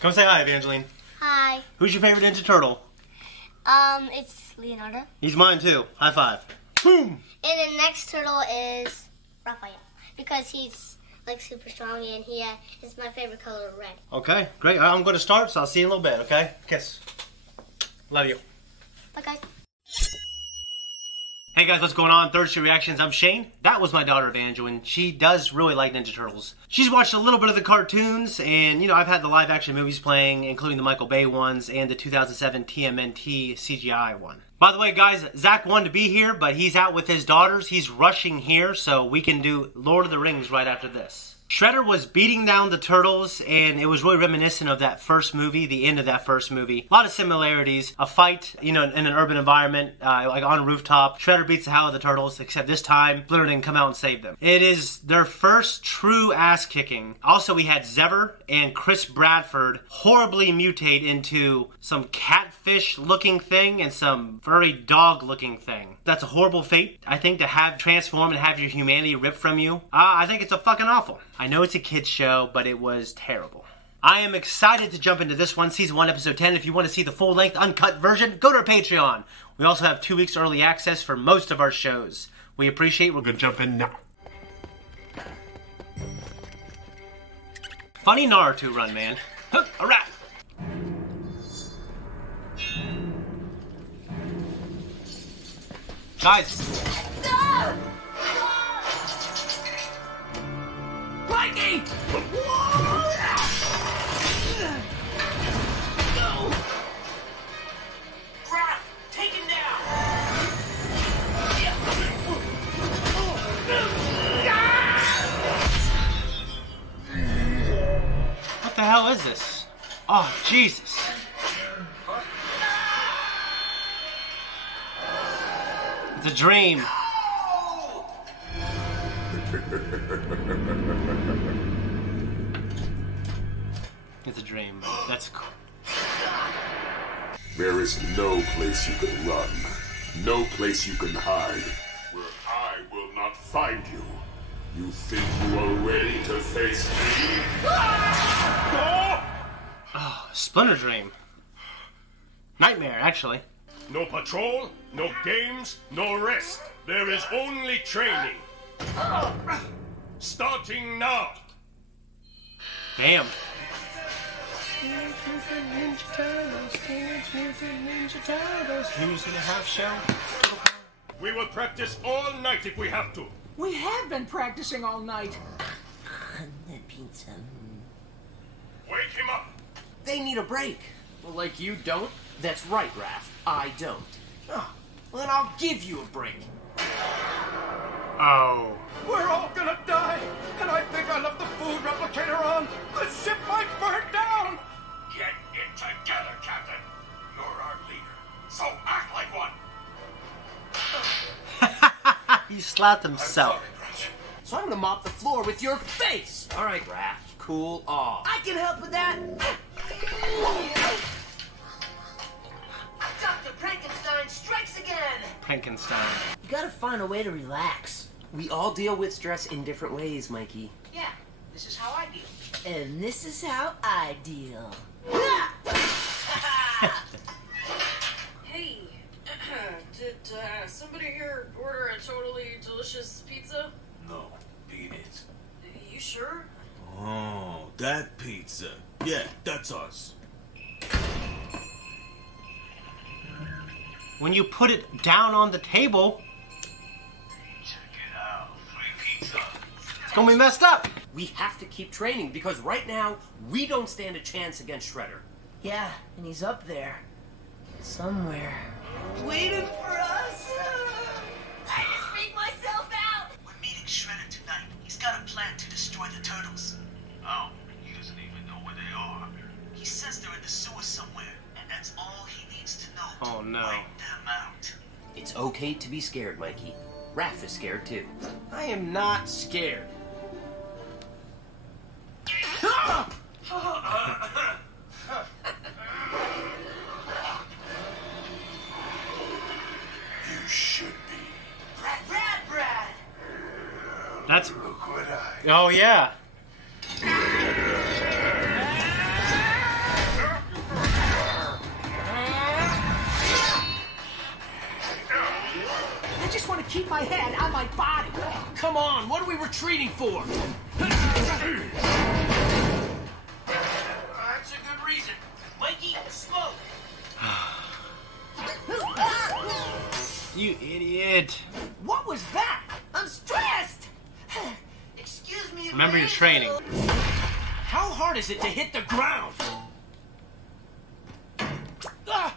Come say hi, Evangeline. Hi. Who's your favorite Ninja Turtle? It's Leonardo. He's mine too. High five. Boom! And the next turtle is Raphael. Because he's like super strong and he is my favorite color, red. Okay, great. I'm going to start, so I'll see you in a little bit, okay? Kiss. Love you. Bye, guys. Hey guys, what's going on? Third Street Reactions. I'm Shane. That was my daughter Evangeline. She does really like Ninja Turtles. She's watched a little bit of the cartoons, and I've had the live action movies playing, including the Michael Bay ones and the 2007 TMNT CGI one. By the way, guys, Zach wanted to be here, but he's out with his daughters. He's rushing here, so we can do Lord of the Rings right after this. Shredder was beating down the turtles, and it was really reminiscent of that first movie, the end of that first movie. A lot of similarities. A fight, in an urban environment, like on a rooftop. Shredder beats the hell out of the turtles, except this time, Splinter didn't come out and save them. It is their first true ass-kicking. Also, we had Zever and Chris Bradford horribly mutate into some catfish-looking thing and some furry dog-looking thing. That's a horrible fate, I think, to have transform and have your humanity ripped from you. I think it's a fucking awful. I know it's a kid's show, but it was terrible. I am excited to jump into this one, Season 1, Episode 10. If you want to see the full-length, uncut version, go to our Patreon. We also have 2 weeks early access for most of our shows. We appreciate it. We're going to jump in now. Funny Naruto run, man. Huh, alright. Guys. No! Mikey! No! Raph, take him down! What the hell is this? Oh, Jesus. It's a dream. It's a dream. That's cool. There is no place you can run, no place you can hide, where I will not find you. You think you are ready to face me? Oh, Splinter Dream. Nightmare, actually. No patrol, no games, no rest. There is only training. Starting now. Damn. Who's in the half shell? We will practice all night if we have to. We have been practicing all night. Pizza. Wake him up. They need a break. Well, like you don't? That's right, Raph. I don't. Oh, well then I'll give you a break. Oh. We're all gonna die, and I think I left the food replicator on. The ship might burn down. Get it together, Captain. You're our leader, so act like one. He slapped himself. So I'm gonna mop the floor with your face. All right, Raph. Cool off. I can help with that. Dr. Frankenstein strikes again. Frankenstein. You gotta find a way to relax. We all deal with stress in different ways, Mikey. Yeah, this is how I deal. And this is how I deal. Hey, did somebody here order a totally delicious pizza? No, beat it. You sure? Oh, that pizza. Yeah, that's us. When you put it down on the table, Check it out. 3 pizza. it's gonna be messed up. We have to keep training because right now, we don't stand a chance against Shredder. Yeah, and he's up there. Somewhere. Waiting for us? I just freaked myself out! We're meeting Shredder tonight. He's got a plan to destroy the turtles. Oh, he doesn't even know where they are. He says they're in the sewer somewhere, and that's all he needs to know Oh, to no. wipe them out. It's okay to be scared, Mikey. Raph is scared too. I am not scared. You should be. Brad! That's. Look what I. Oh, yeah. my head on my body. Come on, what are we retreating for? That's a good reason. Mikey, smoke. You idiot. What was that? I'm stressed. Excuse me. Remember your training. How hard is it to hit the ground? Not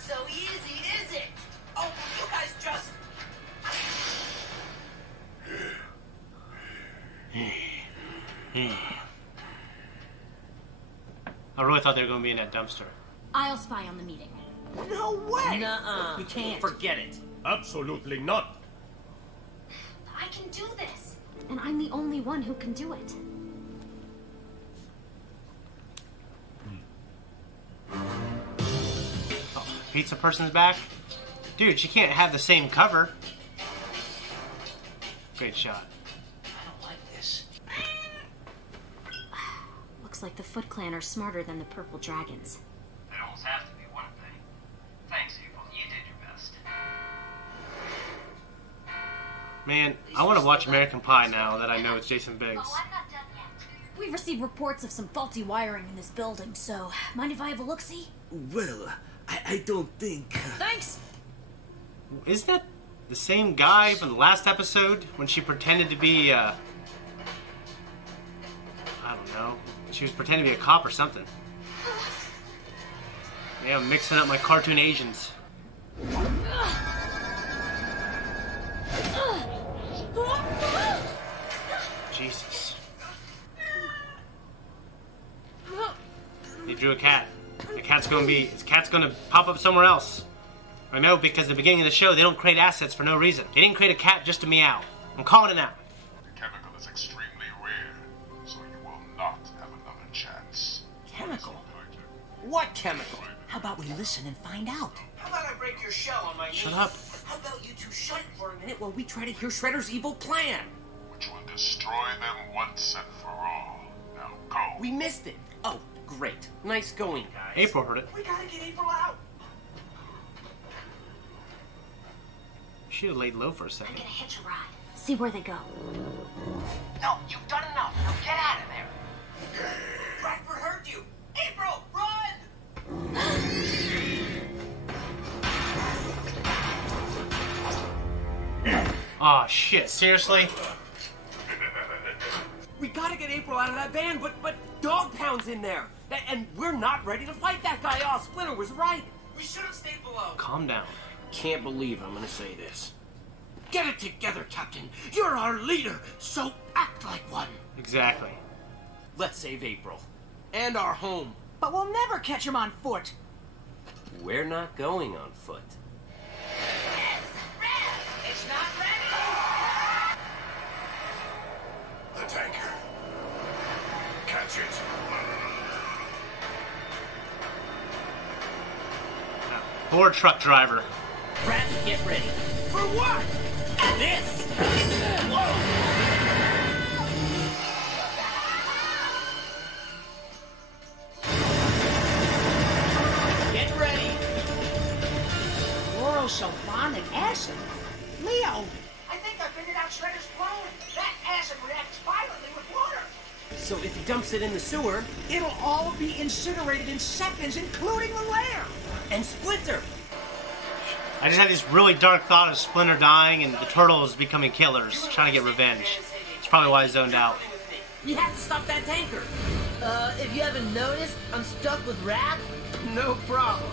so easy, is it? Oh, you guys just... I really thought they were going to be in that dumpster. I'll spy on the meeting. No way! Nuh-uh. We can't. Forget it. Absolutely not. I can do this. And I'm the only one who can do it. Oh, pizza person's back? Dude, she can't have the same cover. Great shot. I don't like this. Looks like the Foot Clan are smarter than the Purple Dragons. That almost has to be one thing. Thanks, April. You did your best. Man, I want to watch American Pie now that I know it's Jason Biggs. Oh, I'm not done yet. We've received reports of some faulty wiring in this building, so mind if I have a look-see? Well, I don't think... Thanks! Is that the same guy from the last episode when she pretended to be, I don't know. She was pretending to be a cop or something. Yeah, I'm mixing up my cartoon Asians. Jesus. They drew a cat. The cat's gonna pop up somewhere else. I know, because at the beginning of the show, they don't create assets for no reason. They didn't create a cat just to meow. I'm calling it now. The chemical is extremely rare, so you will not have another chance. Chemical? What chemical? How about we listen and find out? How about I break your shell on my knees? Shut up. How about you two shut it for a minute? While we try to hear Shredder's evil plan. Which will destroy them once and for all. Now go. We missed it. Oh, great. Nice going, guys. April heard it. We gotta get April out. She have laid low for a second. I'm gonna hitch a ride. See where they go. No, you've done enough. Now get out of there. Bradford heard you. April, run! Aw, oh, shit. Seriously? We gotta get April out of that van, but Dog Pound's in there. And we're not ready to fight that guy off. Splinter was right. We should have stayed below. Calm down. Can't believe I'm gonna say this. Get it together, Captain. You're our leader, so act like one. Exactly. Let's save April. And our home. But we'll never catch him on foot. We're not going on foot. It's not ready. The tanker. Catch it. Poor truck driver. Brad, get ready. For what? This! Whoa! Get ready. Chlorosulfonic acid? Leo! I think I figured out Shredder's plan. That acid reacts violently with water. So if he dumps it in the sewer... It'll all be incinerated in seconds, including the lair! And Splinter! I just had this really dark thought of Splinter dying and the Turtles becoming killers, trying to get revenge. It's probably why I zoned out. We have to stop that tanker! If you haven't noticed, I'm stuck with Raph. No problem.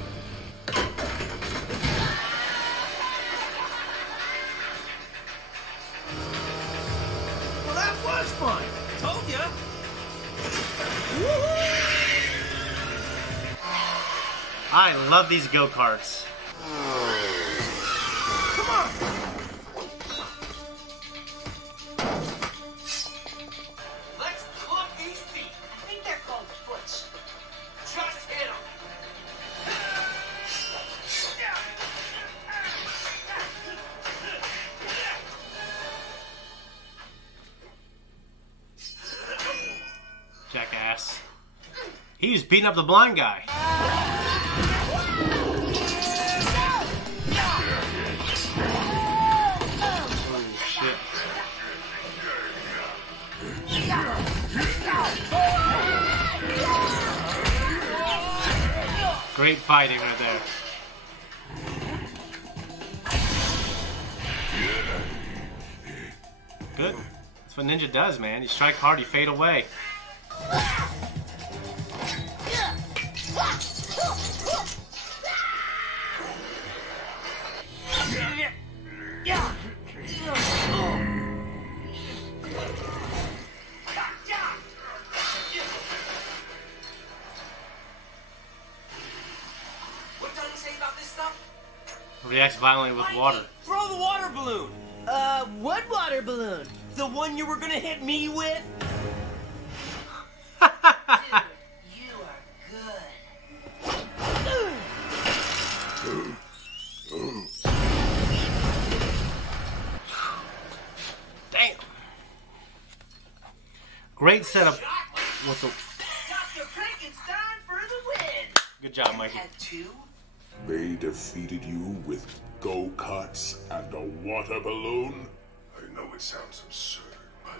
Well, that was fun. Told ya. I love these go-karts. Come on! Let's club these feet. I think they're called foots. Just hit them. Jackass. He was beating up the blind guy. Great fighting right there. Good. That's what Ninja does, man. You strike hard, you fade away. What does it say about this stuff? Reacts violently with water. Throw the water balloon! What water balloon? The one you were gonna hit me with? You are good. Damn. Great setup with the... Dr. Frankenstein for the win. Good job, Mikey. And two. They defeated you with go-karts and a water balloon? I know it sounds absurd, but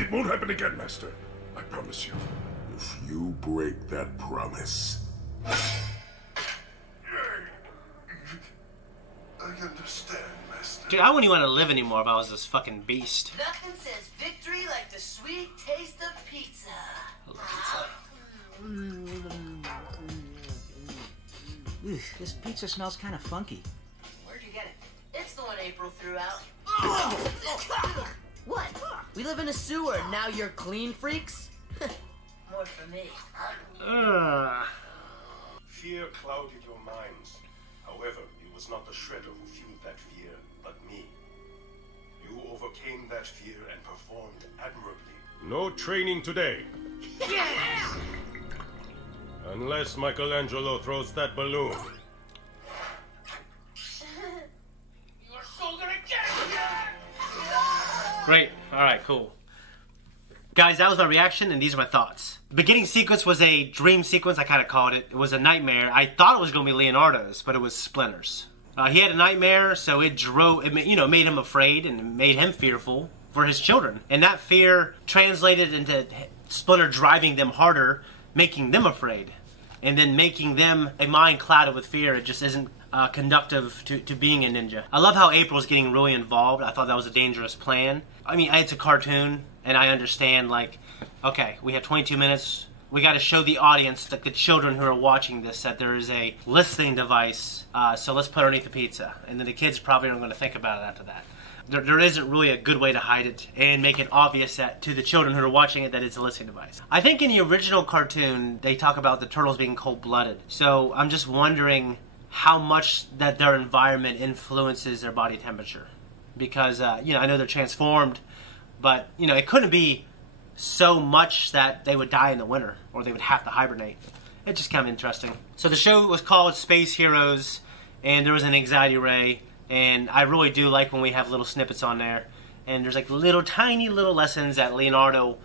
it won't happen again, Master. I promise you. If you break that promise... I understand, Master. Dude, I wouldn't even want to live anymore if I was this fucking beast. Nothing says victory like the sweet taste of pizza. I love pizza. This pizza smells kind of funky. Where'd you get it? It's the one April threw out. What? We live in a sewer, now you're clean freaks? More for me. Fear clouded your minds. However, it was not the Shredder who fueled that fear, but me. You overcame that fear and performed admirably. No training today. Unless Michelangelo throws that balloon. You're so gonna get it! Great. Alright, cool. Guys, that was my reaction, and these are my thoughts. The beginning sequence was a dream sequence, I kind of called it. It was a nightmare. I thought it was going to be Leonardo's, but it was Splinter's. He had a nightmare, so it made him afraid and made him fearful for his children. And that fear translated into Splinter driving them harder, making them afraid. And then making them a mind clouded with fear. It just isn't conductive to being a ninja. I love how April's getting really involved. I thought that was a dangerous plan. I mean, it's a cartoon, and I understand, like, okay, we have 22 minutes. We got to show the audience, the children who are watching this, that there is a listening device, so let's put it underneath the pizza. And then the kids probably aren't going to think about it after that. There isn't really a good way to hide it and make it obvious that to the children who are watching it that it's a listening device. I think in the original cartoon, they talk about the turtles being cold-blooded. So I'm just wondering how much that their environment influences their body temperature. Because, I know they're transformed, but, it couldn't be so much that they would die in the winter, or they would have to hibernate. It's just kind of interesting. So the show was called Space Heroes, and there was an anxiety ray, and I really do like when we have little snippets on there, and there's like tiny little lessons that Leonardo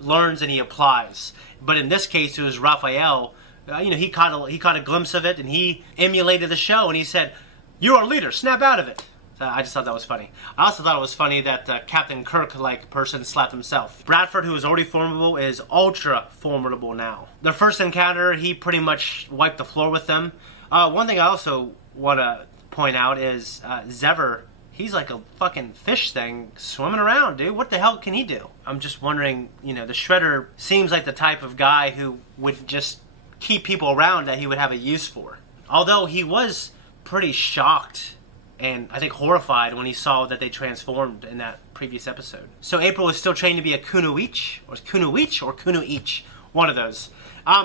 learns and he applies. But in this case, it was Raphael. He caught a glimpse of it, and he emulated the show, and he said, "You're our leader, snap out of it." So I just thought that was funny. I also thought it was funny that Captain Kirk-like person slapped himself. Bradford, who was already formidable, is ultra formidable now. Their first encounter, he pretty much wiped the floor with them. One thing I also want to point out is Zever. He's like a fucking fish thing swimming around, dude. What the hell can he do? I'm just wondering, the Shredder seems like the type of guy who would just keep people around that he would have a use for. Although he was pretty shocked and I think horrified when he saw that they transformed in that previous episode. So April is still trained to be a Kunoichi, or Kunoichi, one of those.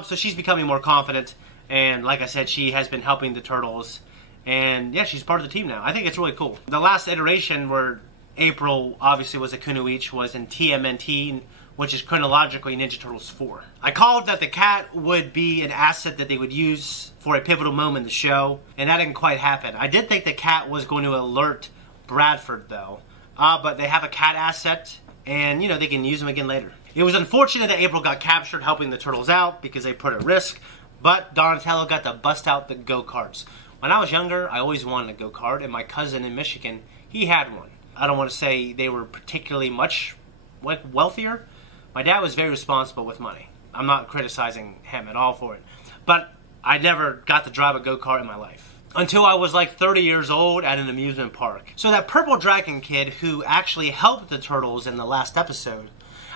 So she's becoming more confident, and like I said, she has been helping the Turtles, and yeah, she's part of the team now. I think it's really cool. The last iteration where April obviously was a Kunoichi was in TMNT, which is chronologically Ninja Turtles 4. I called that the cat would be an asset that they would use for a pivotal moment in the show, and that didn't quite happen. I did think the cat was going to alert Bradford, though. But they have a cat asset, and, they can use him again later. It was unfortunate that April got captured helping the Turtles out because they put at risk, but Donatello got to bust out the GoKarts. When I was younger, I always wanted a go-kart, and my cousin in Michigan, he had one. I don't want to say they were particularly much wealthier. My dad was very responsible with money. I'm not criticizing him at all for it. But I never got to drive a go-kart in my life. Until I was like 30 years old at an amusement park. So that purple dragon kid who actually helped the Turtles in the last episode,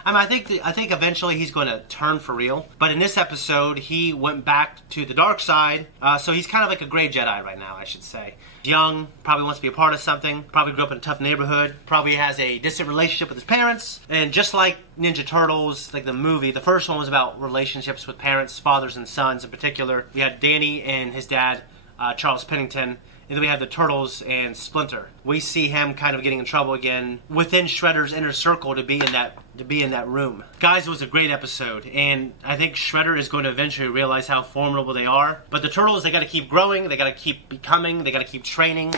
I mean, I think eventually he's going to turn for real. But in this episode, he went back to the dark side. So he's kind of like a gray Jedi right now, I should say. Young, probably wants to be a part of something. Probably grew up in a tough neighborhood. Probably has a distant relationship with his parents. And just like Ninja Turtles, like the movie, the first one was about relationships with parents, fathers and sons in particular. We had Danny and his dad, Charles Pennington. And then we have the Turtles and Splinter. We see him kind of getting in trouble again within Shredder's inner circle to be in that room. Guys, it was a great episode, and I think Shredder is going to eventually realize how formidable they are. But the Turtles, they got to keep growing, they got to keep becoming, they got to keep training,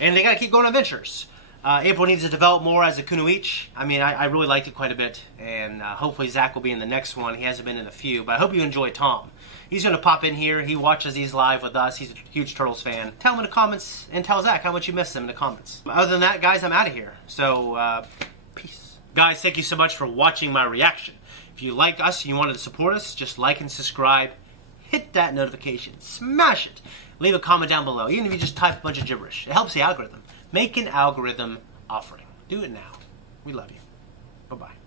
and they got to keep going on adventures. April needs to develop more as a Kunoichi. I mean, I really liked it quite a bit, and hopefully Zach will be in the next one. He hasn't been in a few, but I hope you enjoy Tom. He's going to pop in here. He watches these live with us. He's a huge Turtles fan. Tell him in the comments, and tell Zach how much you miss him in the comments. Other than that, guys, I'm out of here. So, peace. Guys, thank you so much for watching my reaction. If you like us and you wanted to support us, just like and subscribe. Hit that notification. Smash it. Leave a comment down below, even if you just type a bunch of gibberish. It helps the algorithm. Make an algorithm offering. Do it now. We love you. Bye-bye.